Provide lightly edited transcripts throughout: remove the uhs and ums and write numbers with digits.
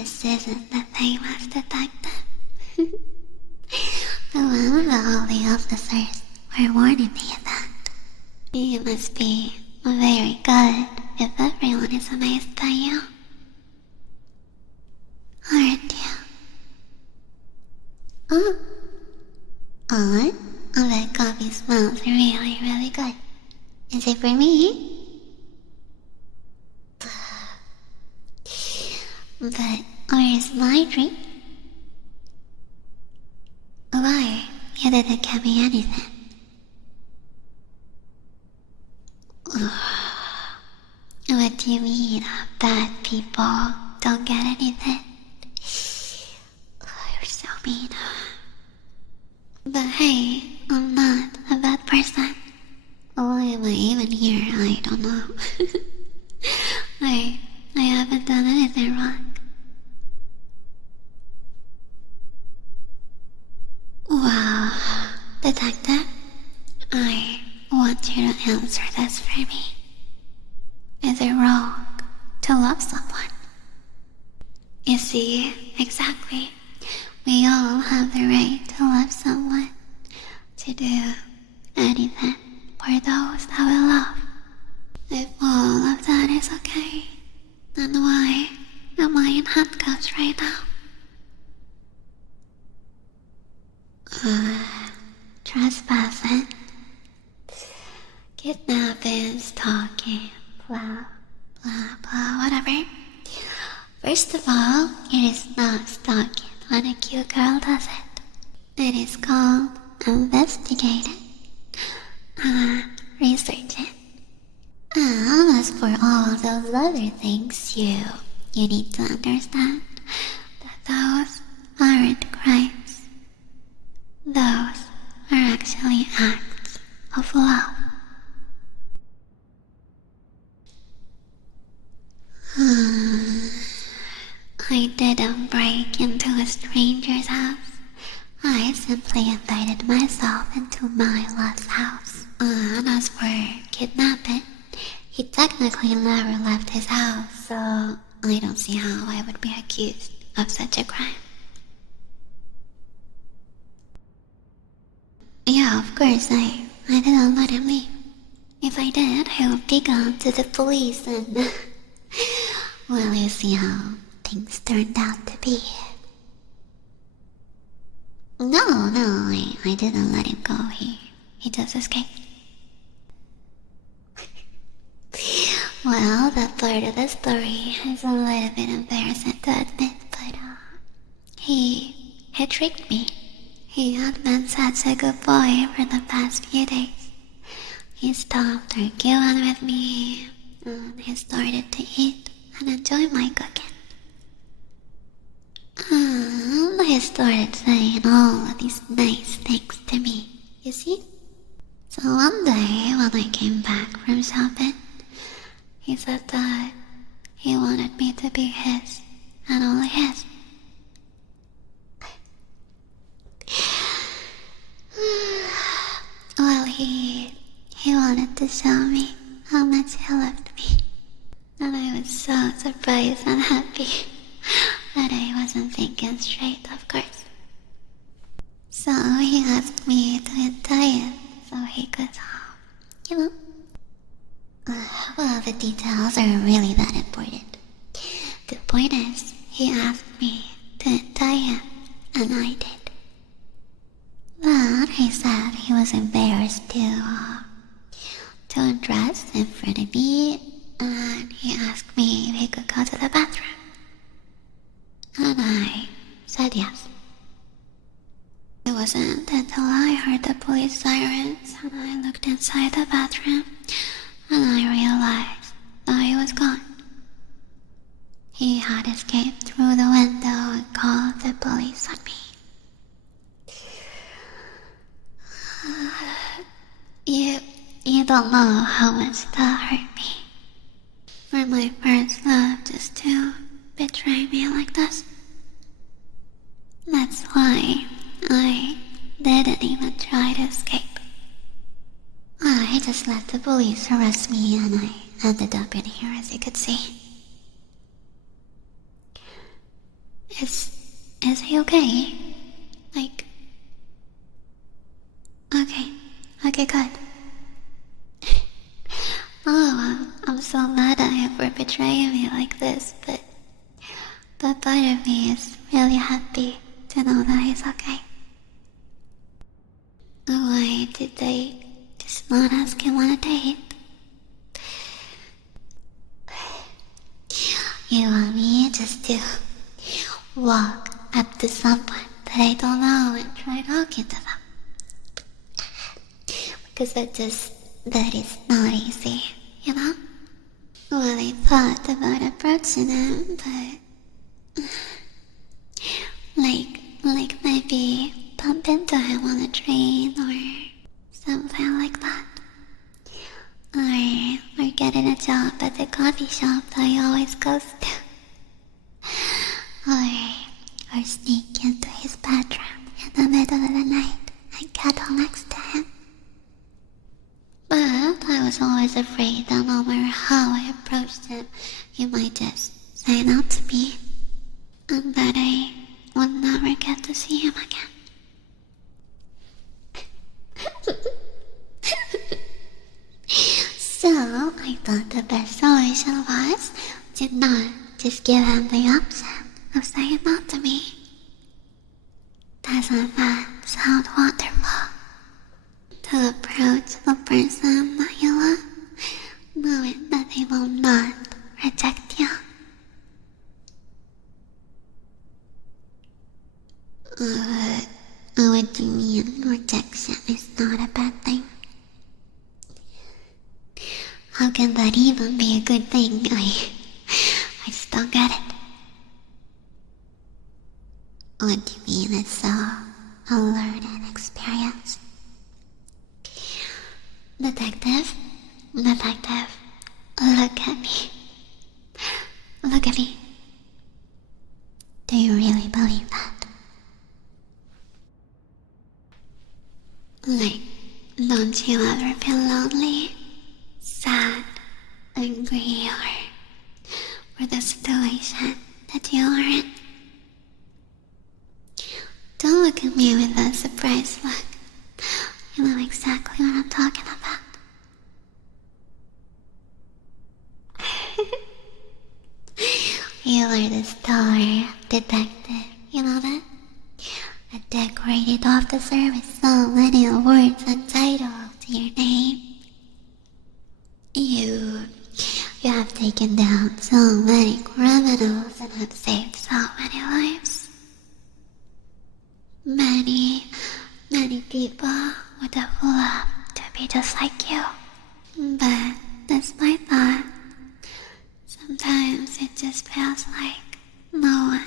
this isn't the famous detective. The one of the holy officers were warning me that you must be very good if everyone is amazed by you. Aren't you? Oh, that coffee smells really, really good. Is it for me? But where's my drink? Why, you didn't give me anything. What do you mean, bad people don't get anything? You're so mean. But hey, I'm not a bad person. Why am I even here? I don't know. I haven't done anything wrong. Wow, Detective, I want you to answer this for me. Is it wrong to love someone? You see, exactly. We all have the right to love someone, to do anything for those that we love. If all of that is okay, then why am I in handcuffs right now? Trespassing, kidnapping, stalking, blah, blah, blah, whatever. First of all, it is not stalking when a cute girl does it. It is called investigating and researching. And as for all those other things, you need to understand that those aren't crimes. Those are actually acts of love. I didn't break into a stranger's house. I simply invited myself into my love's house. And as for kidnapping, he technically never left his house, so I don't see how I would be accused of such a crime. Yeah, of course, I didn't let him leave. If I did, he would be gone to the police and... well, you see how things turned out to be. No, I didn't let him go. He just escaped. Well, that part of the story is a little bit embarrassing to admit, but he tricked me. He had been such a good boy for the past few days. He stopped arguing with me, and he started to eat and enjoy my cooking. And he started saying all of these nice things to me, you see? So one day when I came back from shopping, he said that he wanted me to be his and only his. Well, he wanted to show me how much he loved me. And I was so surprised and happy that I wasn't thinking straight, of course. So he asked me to untie it so he could, well, the details are really that important. The point is, he asked me to untie him, and I did. But he said he was embarrassed to undress in front of me, and he asked me if he could go to the bathroom. And I said yes. It wasn't until I heard the police sirens and I looked inside the bathroom and I realized that he was gone. He had escaped through the window and called the police on me. You don't know how much that hurt me. For my first love just to betray me like this. That's why I didn't even try to escape. I just let the police arrest me and I ended up in here, as you could see. Is he okay? Like... Okay, good. Oh, I'm so mad at him for betraying me like this, but part of me is really happy to know that he's okay. Why did they just not ask him on a date? You want me just to walk up to someone that I don't know and try talking to them? Because that is not easy, you know? Well, I thought about approaching him, but... like maybe bump into him on a train or something like that. Or getting a job at the coffee shop that he always goes to. Or sneak into his bedroom in the middle of the night and cuddle next to him. But I was always afraid that no matter how I approached him, he might just say no to me, and that I would never get to see him again. So I thought the best solution was to not just give him the option of saying no to me. Doesn't that sound wonderful? To approach the person that you love, knowing that they will not reject you. What do you mean rejection is not a bad thing? How can that even be a good thing? I just don't get it. What do you mean it's a learning experience? Detective, look at me. Look at me. Do you really believe that? Like, don't you ever feel lonely, sad, angry, or the situation that you are in? Don't look at me with a surprised look. You know exactly what I'm talking about. You are the star detective, you know that? A decorated officer with so many awards and titles to your name. You have taken down so many criminals and have saved so many lives. Many people would have loved to be just like you. But despite that, sometimes it just feels like no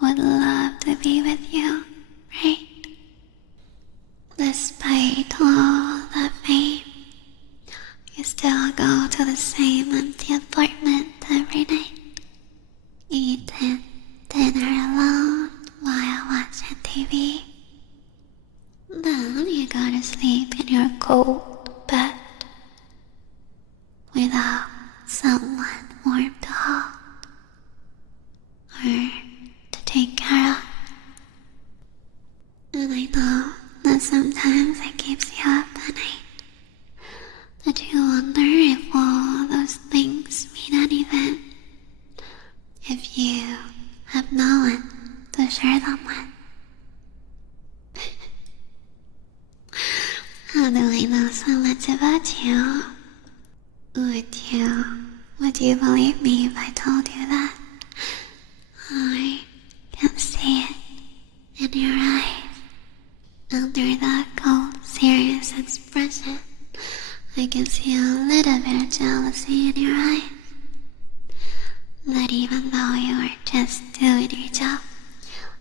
one would love to be with you, right? Despite all the fame, you still go to the same empty apartment every night, eating dinner alone while watching TV. Then you go to sleep in your cold bed without someone warm to hold or to take care of. And I know that sometimes it keeps you up at night, but you wonder if all those things mean anything, if you have no one to share them with. How do I know so much about you? Would you believe me if I told you that? I can see it in your eyes. Under that cold, serious expression, I can see a little bit of jealousy in your eyes. That even though you were just doing your job,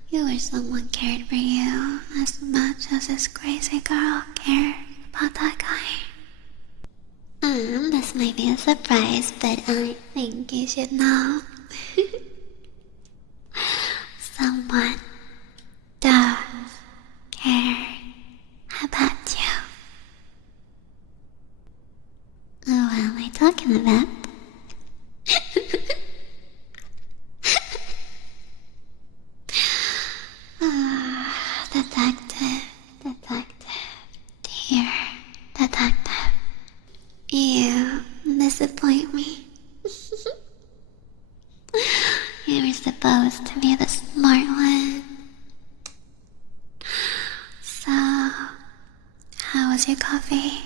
you wish someone cared for you as much as this crazy girl cared about that guy. This might be a surprise, but I think you should know. Someone does care about you. What am I talking about? disappoint me. You were supposed to be the smart one. So, how was your coffee?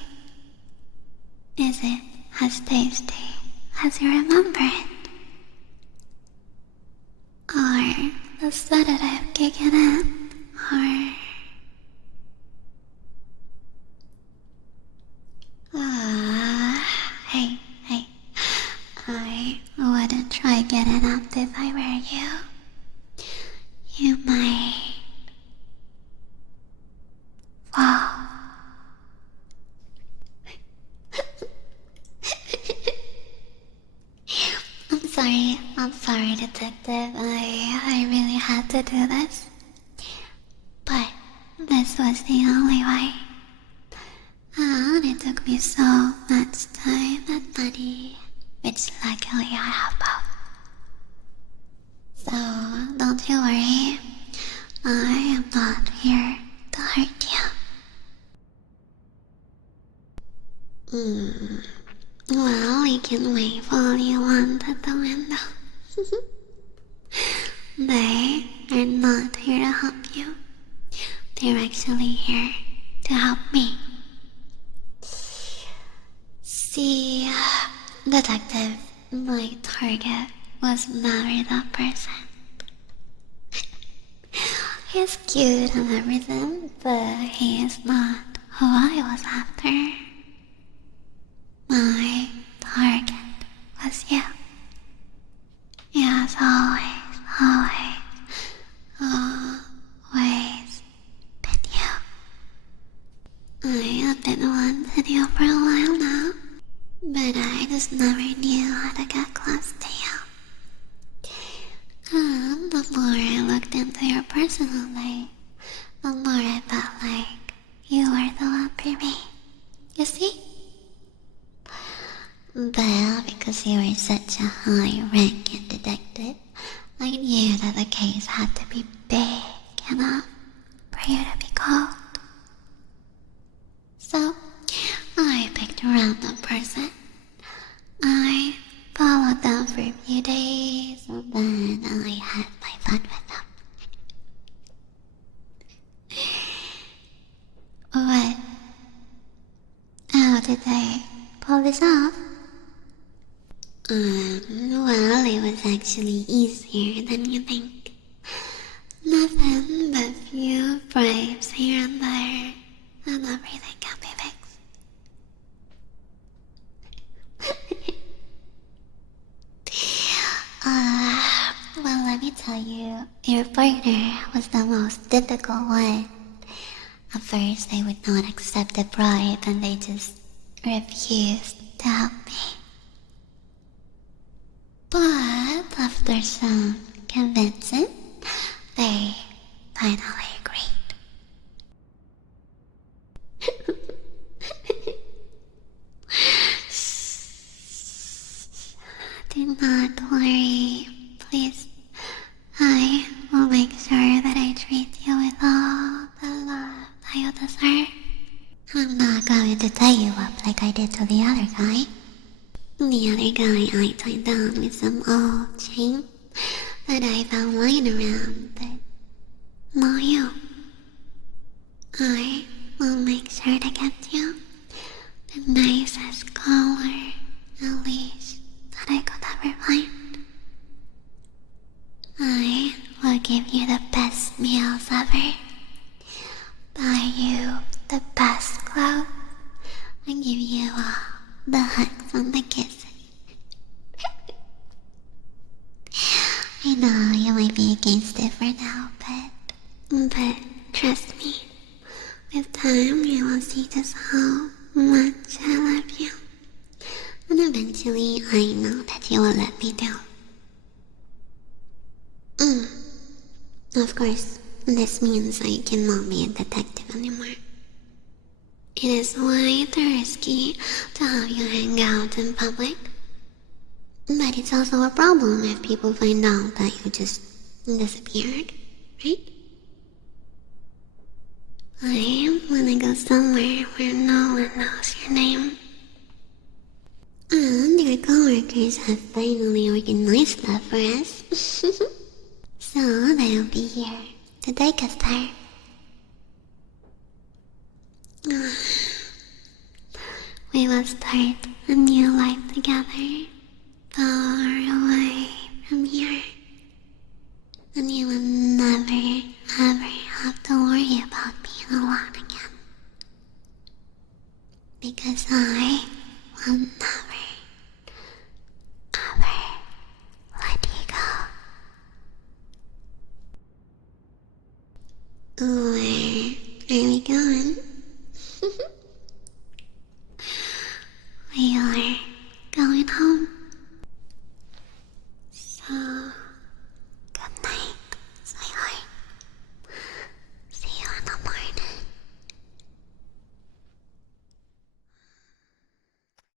Is it as tasty as you remember it? Or the sedative kicking in? Or... hey. I wouldn't try getting up if I were you. You might... fall. I'm sorry, Detective. I really had to do this. But this was the only way. And it took me so much time and money, which luckily I have both. So, don't you worry. I am not here to hurt you. Well, you can wave all you want at the window. They are not here to help you. They're actually here to help me. See, Detective, my target was marry that person. He's cute and everything, but he is not who I was after. My target was you. Yes, always been you. I have been wanting you for a while now, but I just never knew how to get close to you. And the more I looked into your personal life, the more I felt like you were the one for me. You see? Well, because you were such a high-ranking detective, I knew that the case had to be big enough for you to be called. So, I picked a random person. I followed them for a few days, and then I had my fun with them. What? How did they pull this off? Well, it was actually easier than you think. Nothing but few bribes here and there, and everything can be fixed. Well, let me tell you, your partner was the most difficult one. At first, they would not accept the bribe, and they just refused to help me. But after some convincing, they finally agreed. Do not worry, please. I will make sure that I treat you with all the love that you deserve. I'm not going to tie you up like I did to the other guy. The other guy I tied down with some old chain that I found lying around, but not you. I will make sure to get you the nicest collar and leash that I could ever find. I will give you the best meals ever, buy you the best clothes, and give you the hugs and the kisses. I know you might be against it for now, but trust me, with time you will see just how much I love you, and eventually I know that you will let me down. Of course, this means I cannot be a detective anymore. It is way too risky to have you hang out in public. But it's also a problem if people find out that you just disappeared, right? I wanna go somewhere where no one knows your name. And your coworkers have finally organized that for us. So they'll be here to take us there. We will start a new life together, far away from here. And you will never, ever have to worry about being alone again. Because I will never, ever let you go. Where are we going?